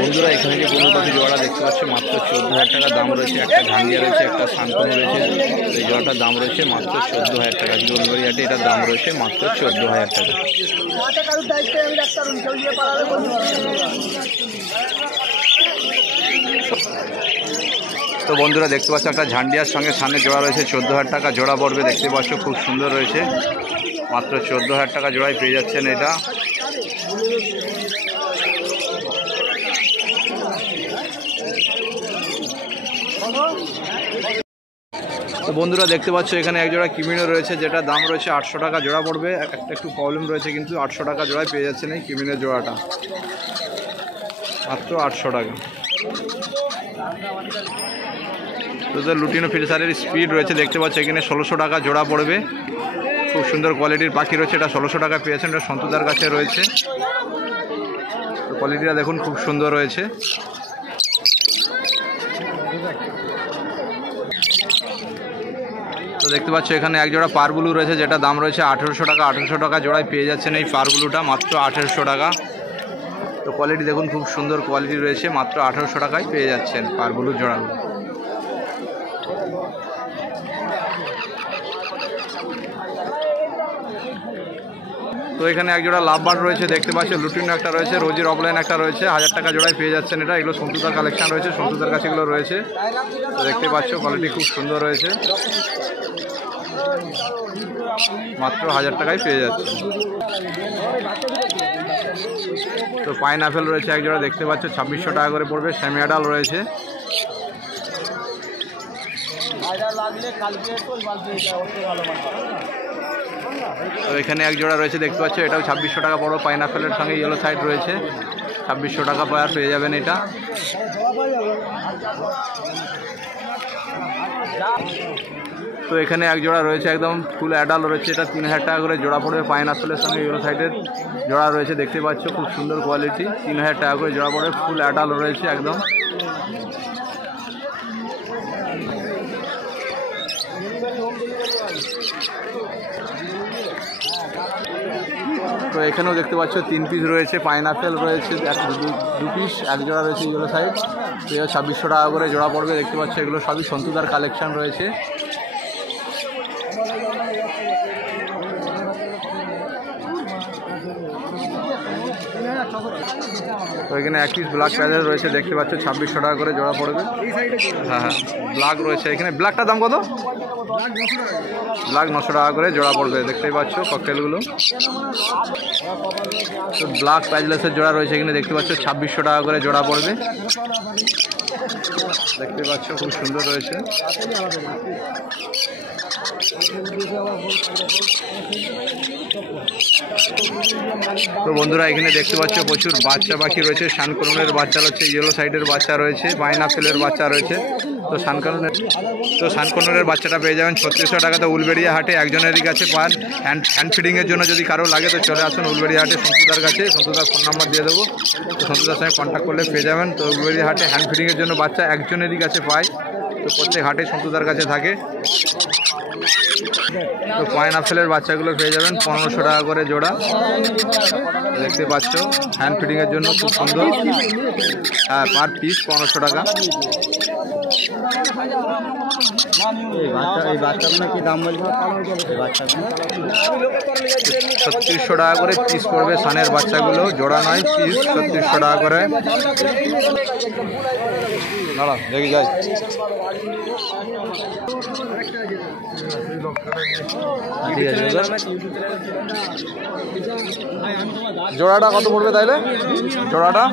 বন্ধুরা এখানে যে গরুর পাখি জোড়াটা দেখতে পাচ্ছি মাত্র 14,000 টাকা দাম রয়েছে। একটা ঝান্ডিয়া রয়েছে, একটা সানকোনো রয়েছে। এই জোড়াটার দাম রয়েছে মাত্র 14,000 টাকা। জলবাড়ি হাটে এটার দাম রয়েছে মাত্র 14,000 টাকা। তো বন্ধুরা দেখতে পাচ্ছ একটা ঝান্ডিয়ার সঙ্গে সামনে জোড়া রয়েছে, 14,000 টাকা জোড়া পড়বে। দেখতে পাচ্ছ খুব সুন্দর রয়েছে, মাত্র 14,000 টাকা জোড়ায় পেয়ে যাচ্ছেন এটা। তো বন্ধুরা দেখতে পাচ্ছ এখানে এক জোড়া কিমিনো রয়েছে, যেটা দাম রয়েছে 800 টাকা জোড়া পড়বে। একটু প্রবলেম রয়েছে, কিন্তু 800 টাকা জোড়ায় পেয়ে যাচ্ছেন এই কিমিনের জোড়াটা, মাত্র 800 টাকা। তো লুটিনো ফিলসারের স্পিড রয়েছে, দেখতে পাচ্ছ এখানে 1600 টাকা জোড়া পড়বে। খুব সুন্দর কোয়ালিটির পাখি রয়েছে, এটা 1600 টাকা পেয়েছেন। এটা সন্তুদার কাছে রয়েছে। তো কোয়ালিটিটা দেখুন খুব সুন্দর রয়েছে। তো দেখতে পাচ্ছ এখানে এক জোড়া পারবুলু রয়েছে, যেটা দাম রয়েছে 1800 টাকা। 1800 টাকা জোড়ায় পেয়ে যাচ্ছেন এই পারবুলুটা, মাত্র 1800 টাকা। তো কোয়ালিটি দেখুন খুব সুন্দর কোয়ালিটি রয়েছে, মাত্র 1800 টাকায় পেয়ে যাচ্ছেন পারবুলুর জোড়াগুলো। তো এখানে এক জোড়া লাভবার্ড রয়েছে, দেখতে পাচ্ছ লুটিনো একটা রয়েছে, রোজির অফলাইন একটা রয়েছে, 1000 টাকা জোড়ায় পেয়ে যাচ্ছেন এটা। এগুলো সন্তুদার কালেকশন রয়েছে, সন্তুদার কাছে এগুলো রয়েছে। তো দেখতে পাচ্ছ কোয়ালিটি খুব সুন্দর রয়েছে, মাত্র 1000 টাকায় পেয়ে যাচ্ছে। তো পাইনঅ্যাপেল রয়েছে এক জোড়া, দেখতে পাচ্ছ 2600 টাকা করে পড়বে। সেমিয়াডাল রয়েছে। তো এখানে এক জোড়া রয়েছে, দেখতে পাচ্ছ এটাও 2600 টাকা পড়বে। পাইনঅ্যাপেলের সঙ্গে ইয়েলো সাইড রয়েছে, 2600 টাকা পার পেয়ে যাবেন এটা। তো এখানে এক জোড়া রয়েছে একদম ফুল অ্যাডাল রয়েছে, এটা 3000 টাকা করে জোড়া পড়বে। পাইনঅ্যাপেলের সঙ্গে ইয়েলো সাইডের জোড়া রয়েছে, দেখতে পাচ্ছ খুব সুন্দর কোয়ালিটি, 3000 টাকা করে জোড়া পড়বে। ফুল অ্যাডাল রয়েছে একদম। তো এখানেও দেখতে পাচ্ছ 3 পিস রয়েছে, পাইনঅ্যাপেল রয়েছে 2 পিস, এক জোড়া রয়েছে ইয়েলো সাইড। তো 2600 টাকা করে জোড়া পড়বে। দেখতে পাচ্ছ এগুলো সবই সন্তুদার কালেকশন রয়েছে। তো এখানে এক পিস ব্ল্যাক প্যাজের রয়েছে, দেখতে পাচ্ছ 2600 টাকা করে জোড়া পড়বে। হ্যাঁ হ্যাঁ, ব্ল্যাক রয়েছে এখানে। ব্ল্যাকটার দাম কত? ব্ল্যাক 900 টাকা করে জোড়া পড়বে। দেখতেই পাচ্ছ ককটেলগুলো। তো ব্ল্যাক প্যাজলেসের জোড়া রয়েছে এখানে, দেখতে পাচ্ছ 2600 টাকা করে জোড়া পড়বে। দেখতে পাচ্ছ খুব সুন্দর রয়েছে। তো বন্ধুরা এখানে দেখতে পাচ্ছ প্রচুর বাচ্চা পাখি রয়েছে। সানকোনের বাচ্চা রয়েছে, ইয়েলো সাইডের বাচ্চা রয়েছে, পাইনঅ্যাপেলের বাচ্চা রয়েছে। তো সানকোনের বাচ্চাটা পেয়ে যাবেন 3600 টাকাতে উলবেড়িয়া হাটে। একজনেরই কাছে পান। হ্যান্ড ফিডিংয়ের জন্য যদি কারো লাগে তো চলে আসুন উলবেড়িয়া হাটে সন্তুদার কাছে। সন্তুদার ফোন নাম্বার দিয়ে দেবো, তো সন্তুদার সঙ্গে কন্ট্যাক্ট করলে পেয়ে যাবেন। তো উলবেড়িয়া হাটে হ্যান্ড ফিডিংয়ের জন্য বাচ্চা একজনেরই কাছে পায়। তো প্রত্যেক হাটে সন্তুদার কাছে থাকে। তো পাইনঅ্যাপেলের বাচ্চাগুলো পেয়ে যাবেন 1500 টাকা করে জোড়া। দেখতে পাচ্ছ হ্যান্ড ফিডিংয়ের জন্য খুব সুন্দর। হ্যাঁ, পার পিস 1500 টাকা। এই বাচ্চাগুলো কি দাম বলবো? 3600 টাকা করে পিস পড়বে সানের বাচ্চাগুলো, জোড়া নয় পিস, 3600 টাকা করে। দাঁড়া দেখি যাই। জোড়াটা কত পড়বে তাইলে? জোড়াটা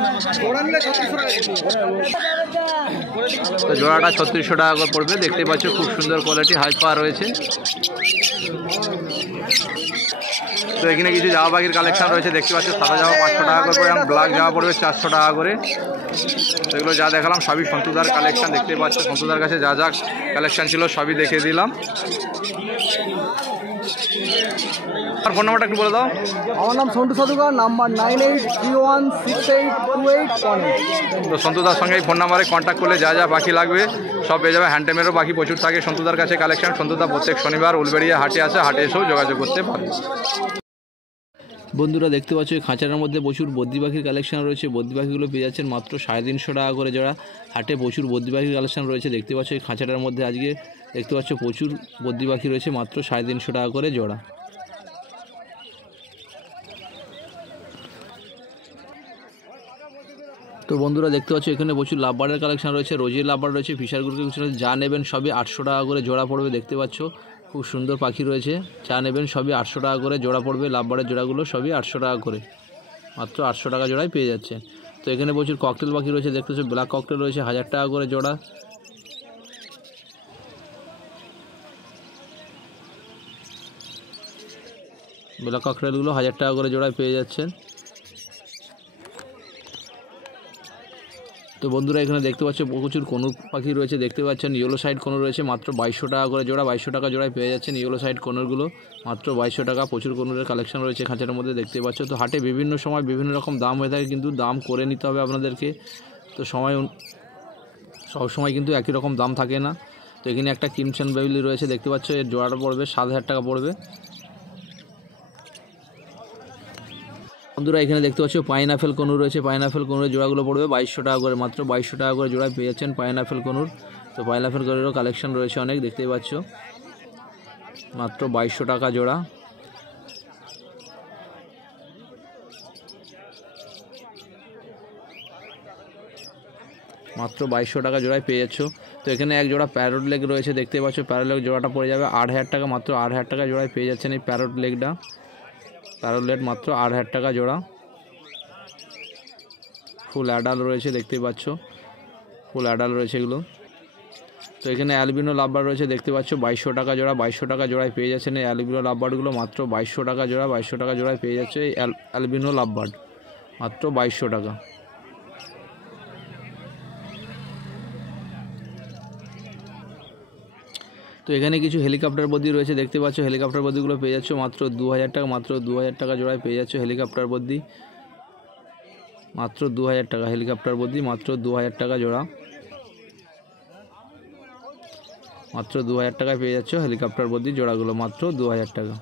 তো জোড়াটা 3600 টাকা করে পড়বে। দেখতে পাচ্ছ খুব সুন্দর কোয়ালিটি, হাই পাওয়ার রয়েছে। তো এখানে কিছু জামা পাখির কালেকশন রয়েছে, দেখতে পাচ্ছ সাদা জামা 500 টাকা করে পড়বে, এবং ব্ল্যাক জামা পড়বে 400 টাকা করে। সেগুলো যা দেখালাম সবই সন্তুদার কালেকশন। দেখতে পাচ্ছ সন্তুদার কাছে যা যা কালেকশন ছিল সবই দেখিয়ে দিলাম। আর ফোন নাম্বারটা একটু বলে দাও। আমার নাম সন্টু সদুকার, নাম্বার 98316818। তো সন্তুদার সঙ্গে এই ফোন নাম্বারে কন্ট্যাক্ট করলে যা যা পাখি লাগবে সব পেয়ে যাবে। হ্যান্ডটেমেরও পাখি প্রচুর থাকে সন্তুদার কাছে কালেকশন। সন্তুদা প্রত্যেক শনিবার উলবেড়িয়া হাটে আসে, হাটে এসেও যোগাযোগ করতে পারবে। বন্ধুরা দেখতে পাচ্ছ এই খাঁচাটার মধ্যে প্রচুর বদ্রি পাখির কালেকশন রয়েছে। বদ্রি পাখিগুলো পেয়ে যাচ্ছেন মাত্র 350 টাকা করে জোড়া। হাটে প্রচুর বদ্রি পাখির কালেকশন রয়েছে। দেখতে পাচ্ছ এই খাঁচাটার মধ্যে আজকে দেখতে পাচ্ছ প্রচুর বদ্রি পাখি রয়েছে মাত্র 350 টাকা করে জোড়া। তো বন্ধুরা দেখতে পাচ্ছ এখানে প্রচুর লাভবার্ডের কালেকশন রয়েছে। রোজের লাভবার্ড রয়েছে, ফিশারগুলোর কালেকশন রয়েছে। যা নেবেন সবই 800 টাকা করে জোড়া পড়বে। দেখতে পাচ্ছ খুব সুন্দর পাখি রয়েছে। যা নেবেন সবই 800 টাকা করে জোড়া পড়বে। লাভবার্ডের জোড়াগুলো সবই 800 টাকা করে, মাত্র 800 টাকা জোড়ায় পেয়ে যাচ্ছে। তো এখানে প্রচুর ককটেল পাখি রয়েছে। দেখতে পাচ্ছ ব্ল্যাক ককটেল রয়েছে 1000 টাকা করে জোড়া। ব্ল্যাক ককটেলগুলো 1000 টাকা করে জোড়ায় পেয়ে যাচ্ছেন। তো বন্ধুরা এখানে দেখতে পাচ্ছ প্রচুর কনুর পাখি রয়েছে। দেখতে পাচ্ছেন ইয়েলো সাইড কনুর রয়েছে মাত্র 2200 টাকা করে জোড়া। 2200 টাকা জোড়ায় পেয়ে যাচ্ছেন ইয়েলো সাইড কনুরগুলো মাত্র 2200 টাকা। প্রচুর কনুরের কালেকশন রয়েছে খাঁচার মধ্যে দেখতে পাচ্ছ। তো হাটে বিভিন্ন সময় বিভিন্ন রকম দাম হয়ে থাকে, কিন্তু দাম করে নিতে হবে আপনাদেরকে। তো সব সময় কিন্তু একই রকম দাম থাকে না। তো এখানে একটা ক্রিমসন বেবিলি রয়েছে। দেখতে পাচ্ছ এর জোড়াটা পড়বে 7000 টাকা পড়বে। বন্ধুরা এখানে দেখতে পাচ্ছ পাইনাপেল কনুর রয়েছে। পাইনাপেল কনুরের জোড়াগুলো পড়বে 2200 টাকা করে, মাত্র 2200 টাকা করে জোড়ায় পেয়ে যাচ্ছেন পাইনাপেল কনুর। তো পাইনাপেল কনুরেরও কালেকশন রয়েছে অনেক, দেখতেই পাচ্ছ মাত্র 2200 টাকা জোড়া। মাত্র 2200 টাকা জোড়ায় পেয়ে যাচ্ছ। তো এখানে এক জোড়া প্যারট লেগ রয়েছে। দেখতে পাচ্ছ প্যারট লেগ জোড়াটা পড়ে যাবে 8000 টাকা, মাত্র 8000 টাকা জোড়ায় পেয়ে যাচ্ছেন এই প্যারট লেগটা। প্যারট লেগ মাত্র 8000 টাকা জোড়া। ফুল অ্যাডাল রয়েছে, দেখতেই পাচ্ছ ফুল অ্যাডাল রয়েছে এগুলো। তো এখানে অ্যালবিনো লাভবার্ড রয়েছে। দেখতে পাচ্ছ 2200 টাকা জোড়া। 2200 টাকা জোড়ায় পেয়ে যাচ্ছেন এই অ্যালবিনো লাভবার্ডগুলো মাত্র 2200 টাকা জোড়া। 2200 টাকা জোড়ায় পেয়ে যাচ্ছে এই অ্যালবিনো লাভবার্ড মাত্র 2200 টাকা। তো এখানে কিছু হেলিকপ্টার বদ্রি রয়েছে। দেখতে পাচ্ছ হেলিকপ্টার বদ্রিগুলো পেয়ে যাচ্ছ মাত্র 2000 টাকা। মাত্র 2000 টাকা জোড়ায় পেয়ে যাচ্ছ হেলিকপ্টার বদ্রি মাত্র 2000 টাকা। হেলিকপ্টার বদ্রি মাত্র 2000 টাকা জোড়া। মাত্র 2000 টাকায় পেয়ে যাচ্ছ হেলিকপ্টার বদ্রি জোড়াগুলো মাত্র 2000 টাকা।